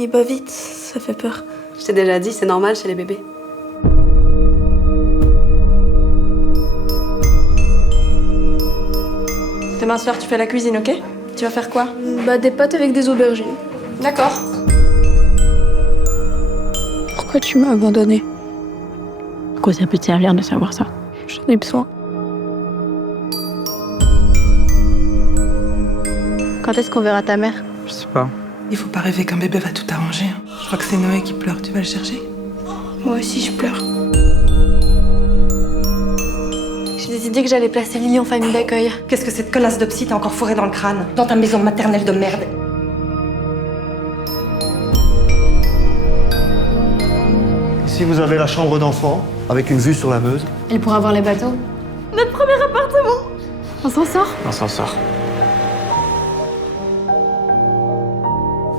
Il bat vite, ça fait peur. Je t'ai déjà dit, c'est normal chez les bébés. Demain soir, tu fais la cuisine, ok? Tu vas faire quoi? Bah des pâtes avec des aubergines. D'accord. Pourquoi tu m'as abandonnée? À quoi ça peut te servir de savoir ça? J'en ai besoin. Quand est-ce qu'on verra ta mère? Je sais pas. Il faut pas rêver qu'un bébé va tout arranger. Je crois que c'est Noé qui pleure. Tu vas le chercher? Moi aussi je pleure. J'ai décidé que j'allais placer Lily en famille d'accueil. Qu'est-ce que cette connasse de psy t'a encore fourré dans le crâne? Dans ta maison maternelle de merde. Ici, vous avez la chambre d'enfant, avec une vue sur la Meuse. Elle pourra voir les bateaux. Notre premier appartement! On s'en sort? On s'en sort.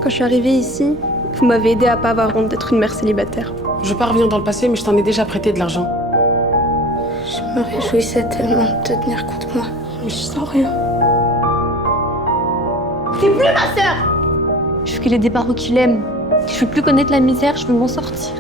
Quand je suis arrivée ici, vous m'avez aidé à pas avoir honte d'être une mère célibataire. Je veux pas revenir dans le passé, mais je t'en ai déjà prêté de l'argent. Je me réjouissais tellement de te tenir contre moi. Mais je sens rien. C'est plus ma sœur! Je veux qu'elle ait des parents qui l'aiment. Je veux plus connaître la misère, je veux m'en sortir.